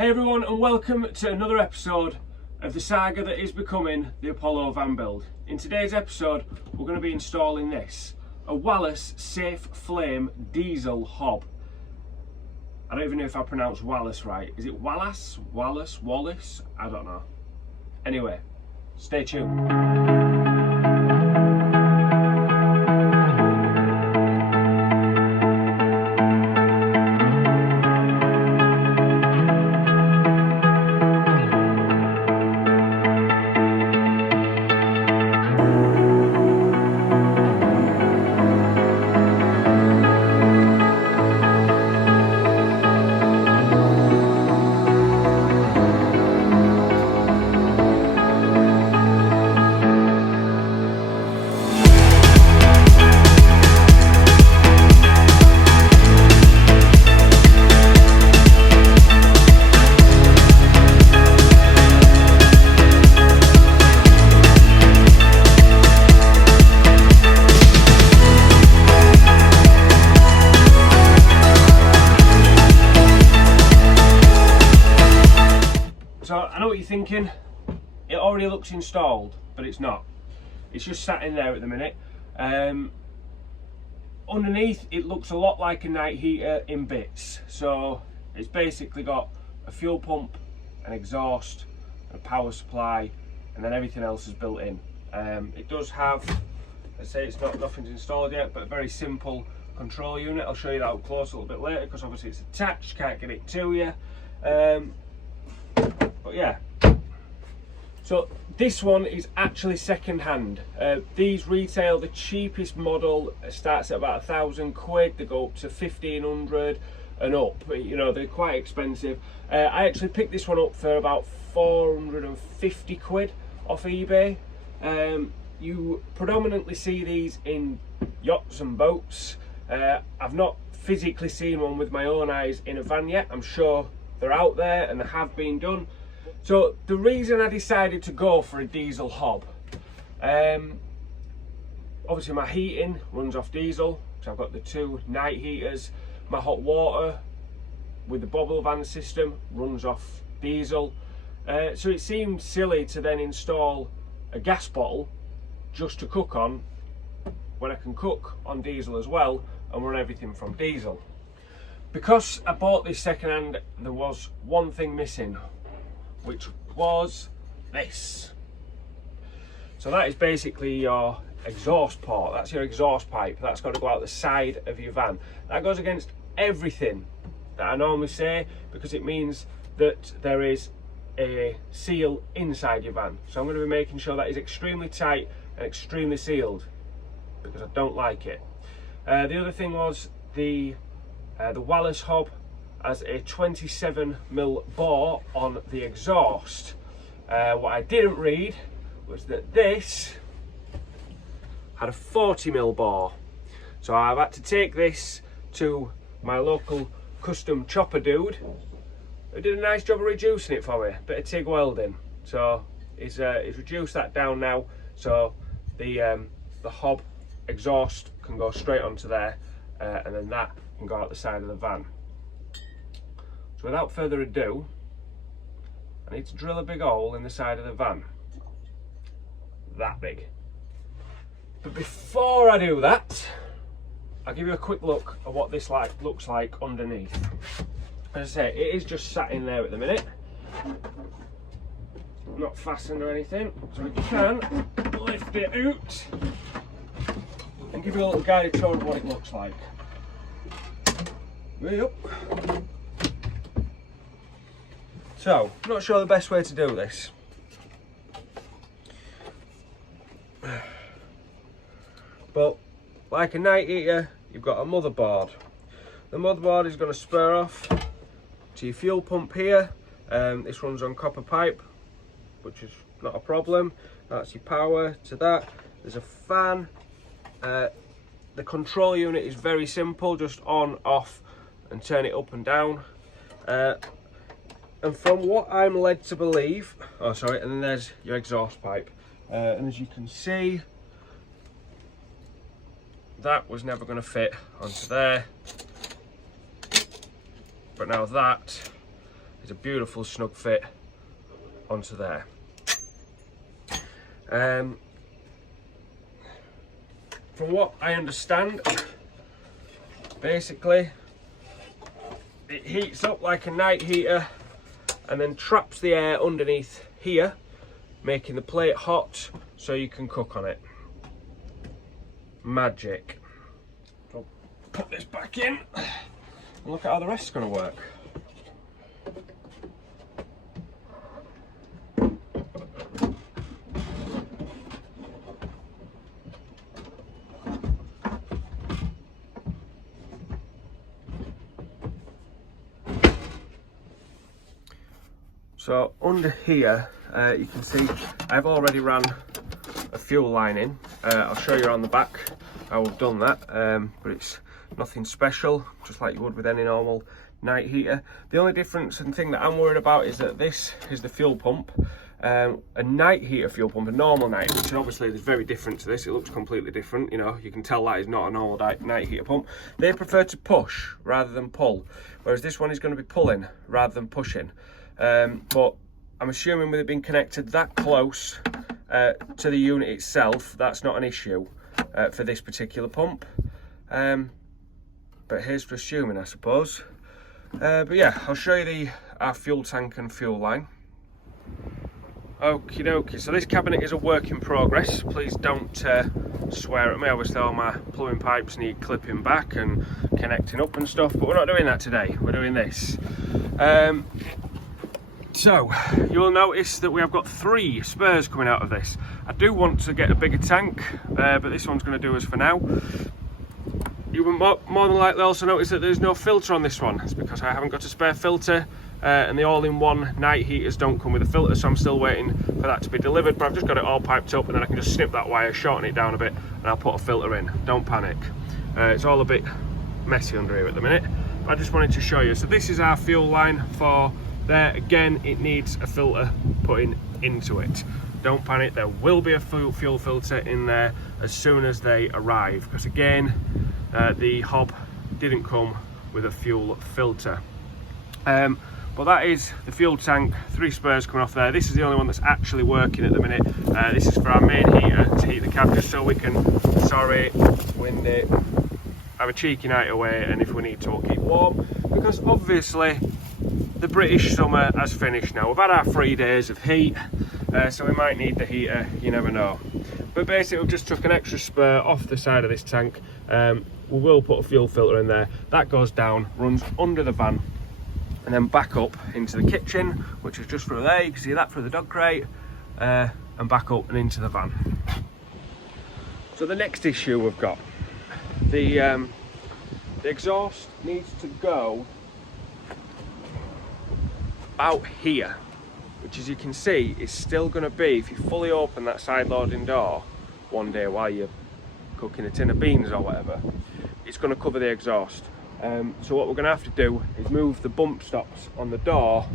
Hey everyone, and welcome to another episode of the saga that is becoming the Apollo van build. In today's episode we're going to be installing this, a Wallas Safe Flame diesel hob. I don't even know if I pronounced Wallas right. Is it Wallas? Wallas? I don't know. Anyway, stay tuned. So I know what you're thinking, it already looks installed, but it's not. It's just sat in there at the minute. Underneath it looks a lot like a night heater in bits. So it's basically got a fuel pump, an exhaust, a power supply, and then everything else is built in. It does have, let's say it's nothing's installed yet, but a very simple control unit. I'll show you that up close a little bit later because obviously it's attached, can't get it to you. But yeah, so this one is actually second hand. These retail, the cheapest model starts at about £1,000. They go up to 1,500 and up. You know, they're quite expensive. I actually picked this one up for about 450 quid off eBay. You predominantly see these in yachts and boats. I've not physically seen one with my own eyes in a van yet. I'm sure they're out there and they have been done. So the reason I decided to go for a diesel hob, obviously my heating runs off diesel, so I've got the two night heaters. My hot water with the bobble van system runs off diesel. So it seemed silly to then install a gas bottle just to cook on when I can cook on diesel as well and run everything from diesel. Because I bought this second hand, there was one thing missing, which was this. So that is basically your exhaust port. That's your exhaust pipe. That's got to go out the side of your van. That goes against everything that I normally say because it means that there is a seal inside your van. So I'm going to be making sure that is extremely tight and extremely sealed because I don't like it. The other thing was the Wallas hob as a 27mm bore on the exhaust. What I didn't read was that this had a 40mm bore. So I've had to take this to my local custom chopper dude who did a nice job of reducing it for me, bit of TIG welding. So he's reduced that down now, so the hob exhaust can go straight onto there, and then that can go out the side of the van. So without further ado, I need to drill a big hole in the side of the van. That big. But before I do that, I'll give you a quick look at what this looks like underneath. As I say, it is just sat in there at the minute. Not fastened or anything, so we can lift it out and give you a little guided tour of what it looks like. Way up. So, not sure the best way to do this. But, like a night heater, you've got a motherboard. The motherboard is going to spur off to your fuel pump here. This runs on copper pipe, which is not a problem. That's your power to that. There's a fan. The control unit is very simple, just on, off, and turn it up and down. And from what I'm led to believe, oh sorry, and then there's your exhaust pipe. And as you can see, that was never going to fit onto there. But now that is It's a beautiful snug fit onto there. From what I understand, basically it heats up like a night heater and then traps the air underneath here, making the plate hot so you can cook on it. Magic. I'll put this back in and look at how the rest is going to work. So under here, you can see I've already ran a fuel line in. I'll show you on the back how I've done that, but it's nothing special, just like you would with any normal night heater. The only difference and thing that I'm worried about is that this is the fuel pump. A night heater fuel pump, a normal night, which obviously is very different to this. It looks completely different, you know, you can tell that is not a normal night heater pump. They prefer to push rather than pull, whereas this one is going to be pulling rather than pushing. But I'm assuming with it being connected that close to the unit itself, that's not an issue for this particular pump. But here's to assuming, I suppose. But yeah, I'll show you our fuel tank and fuel line. Okie dokie, so this cabinet is a work in progress. Please don't swear at me. Obviously all my plumbing pipes need clipping back and connecting up and stuff, but we're not doing that today, we're doing this. So you'll notice that we have got 3 spares coming out of this. I do want to get a bigger tank, but this one's going to do us for now. You will more than likely also notice that there's no filter on this one. It's because I haven't got a spare filter, and the all-in-one night heaters don't come with a filter, so I'm still waiting for that to be delivered, but I've just got it all piped up and then I can just snip that wire, shorten it down a bit, and I'll put a filter in. Don't panic. It's all a bit messy under here at the minute, but I just wanted to show you. So this is our fuel line for there. Again, it needs a filter putting into it. Don't panic, there will be a fuel filter in there as soon as they arrive, because again, the hob didn't come with a fuel filter. But that is the fuel tank, 3 spares coming off there. This is the only one that's actually working at the minute. This is for our main heater to heat the cab, just so we can, sorry, windy, have a cheeky night away, and if we need to, we'll keep warm, because obviously the British summer has finished now. We've had our 3 days of heat, so we might need the heater, you never know. But basically we've just took an extra spur off the side of this tank. We will put a fuel filter in there. That goes down, runs under the van, and then back up into the kitchen, which is just through there. You can see that through the dog crate, and back up and into the van. So the next issue we've got, the exhaust needs to go out here, which as you can see is still going to be, if you fully open that side loading door one day while you're cooking a tin of beans or whatever, it's going to cover the exhaust. So what we're going to have to do is move the bump stops on the door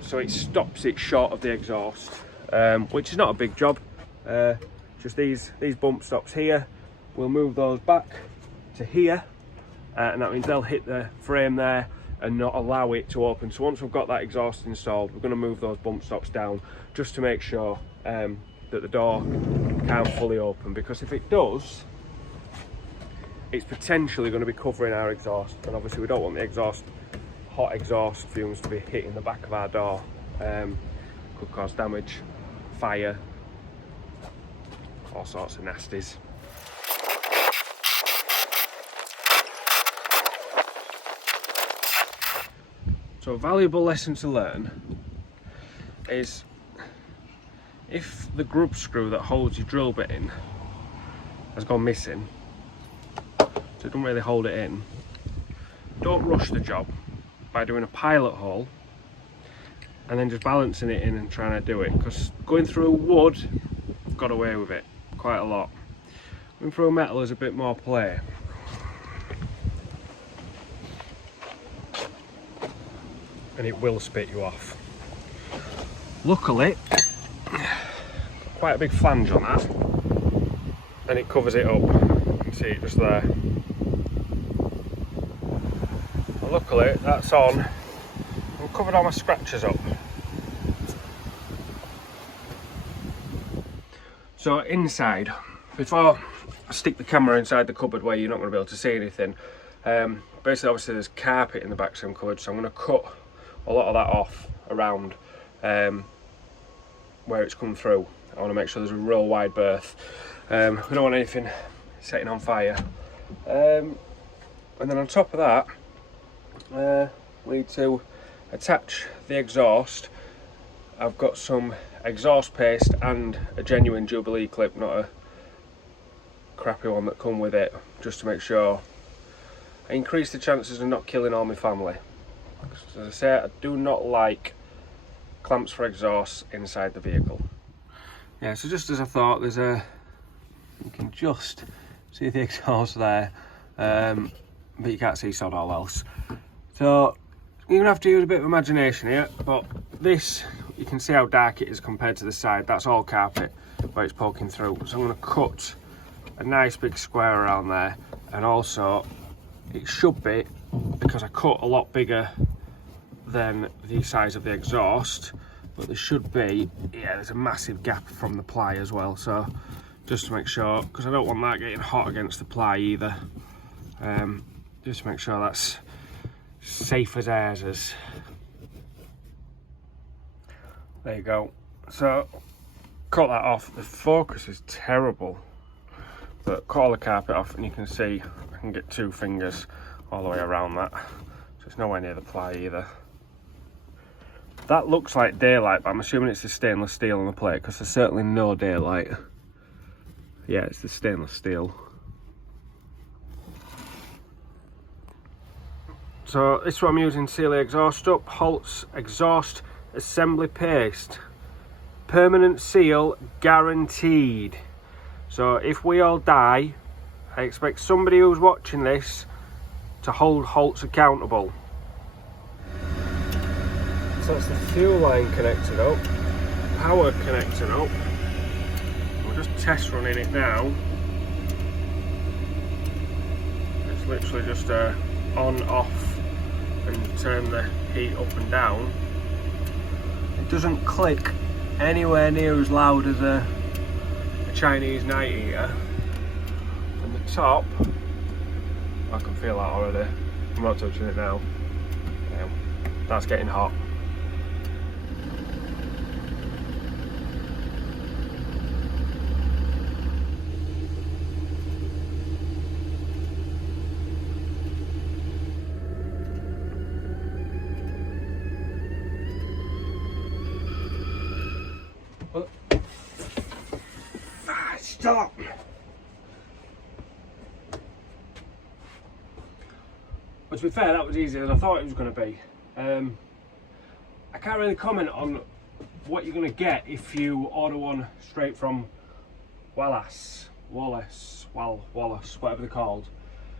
so it stops it short of the exhaust, which is not a big job. Just these bump stops here, we'll move those back to here, and that means they'll hit the frame there and not allow it to open. So once we've got that exhaust installed, we're going to move those bump stops down just to make sure that the door can't fully open, because if it does, it's potentially going to be covering our exhaust, and obviously we don't want the hot exhaust fumes to be hitting the back of our door. Could cause damage, fire, all sorts of nasties. So a valuable lesson to learn is, if the grub screw that holds your drill bit in has gone missing, so it doesn't really hold it in, don't rush the job by doing a pilot hole and then just balancing it in and trying to do it, because going through wood, got away with it quite a lot. Going through metal is a bit more play. And it will spit you off. Luckily, quite a big flange on that, and it covers it up. You can see it just there. Well, luckily that's on I've covered all my scratches up. So inside, before I stick the camera inside the cupboard where you're not going to be able to see anything, basically obviously there's carpet in the back sim cupboard, so I'm going to cut a lot of that off around where it's come through. I want to make sure there's a real wide berth. We don't want anything setting on fire. And then on top of that, we need to attach the exhaust. I've got some exhaust paste and a genuine Jubilee clip, not a crappy one that come with it, just to make sure I increase the chances of not killing all my family. As I say, I do not like clamps for exhaust inside the vehicle. Yeah, so just as I thought, there's a, you can just see the exhaust there, but you can't see sod all else. So you're gonna have to use a bit of imagination here, but this, you can see how dark it is compared to the side. That's all carpet where it's poking through. So I'm gonna cut a nice big square around there, and also it should be, because I cut a lot bigger than the size of the exhaust, but there should be, yeah, there's a massive gap from the ply as well, so just to make sure, because I don't want that getting hot against the ply either, just to make sure that's safe as airs. There you go. So cut that off. The focus is terrible, but cut all the carpet off, and you can see I can get 2 fingers all the way around that, so it's nowhere near the ply either. That looks like daylight, but I'm assuming it's the stainless steel on the plate, because there's certainly no daylight. Yeah, it's the stainless steel. So this is what I'm using to seal the exhaust up. Holt's exhaust assembly paste. Permanent seal guaranteed. So if we all die, I expect somebody who's watching this to hold Holt's accountable. So that's the fuel line connected up, power connected up. We're just test running it now. It's literally just a on, off, and turn the heat up and down. It doesn't click anywhere near as loud as a Chinese night heater. And the top, I can feel that already. I'm not touching it now. That's getting hot. Stop! But to be fair, that was easier as I thought it was going to be. I can't really comment on what you're going to get if you order one straight from Wallas, whatever they're called.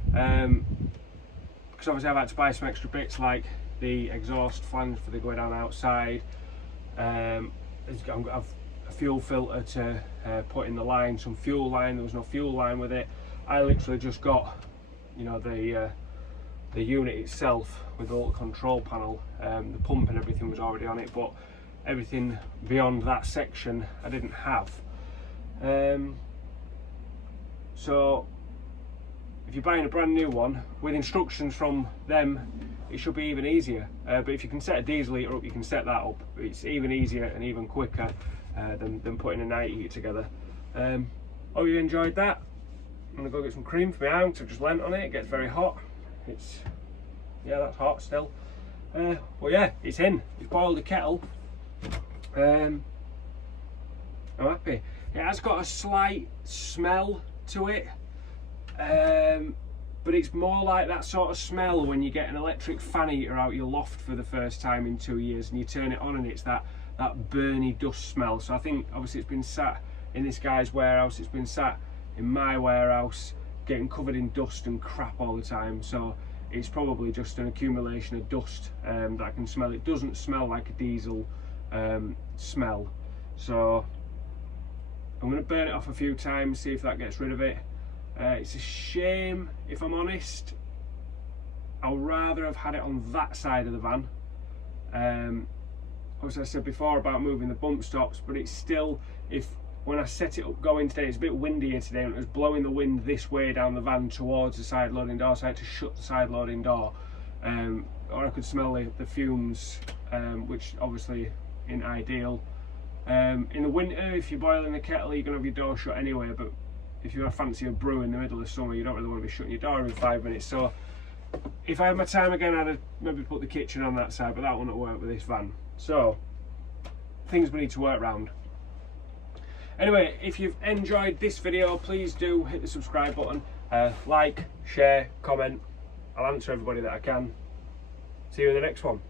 Because obviously I've had to buy some extra bits like the exhaust flange for the going down outside. I've a fuel filter to put in the line, some fuel line. There was no fuel line with it. I literally just got, you know, the unit itself with the little control panel. The pump and everything was already on it, but everything beyond that section I didn't have. So if you're buying a brand new one with instructions from them, it should be even easier. But if you can set a diesel heater up, you can set that up. It's even easier and even quicker than putting a night heater together. Oh, you enjoyed that? I'm gonna go get some cream for my arm because I've just leant on it. It gets very hot. It's, yeah, that's hot still. Well, yeah, it's in. It's boiled the kettle. I'm happy. It has got a slight smell to it, but it's more like that sort of smell when you get an electric fan heater out your loft for the first time in 2 years and you turn it on and it's that burny dust smell. So I think obviously it's been sat in this guy's warehouse, it's been sat in my warehouse getting covered in dust and crap all the time, so it's probably just an accumulation of dust that I can smell. It doesn't smell like a diesel smell, so I'm going to burn it off a few times, see if that gets rid of it. It's a shame, if I'm honest. I'd rather have had it on that side of the van, As I said before about moving the bump stops, but it's still, when I set it up going today, it's a bit windier today and it was blowing the wind this way down the van towards the side loading door, so I had to shut the side loading door, or I could smell the fumes, which obviously isn't ideal. In the winter, if you're boiling a kettle, you're going to have your door shut anyway, but if you fancy a brew in the middle of summer, you don't really want to be shutting your door in 5 minutes. So if I had my time again, I'd maybe put the kitchen on that side, but that wouldn't work with this van. So things we need to work around. Anyway, if you've enjoyed this video, please do hit the subscribe button, like, share, comment. I'll answer everybody that I can. See you in the next one.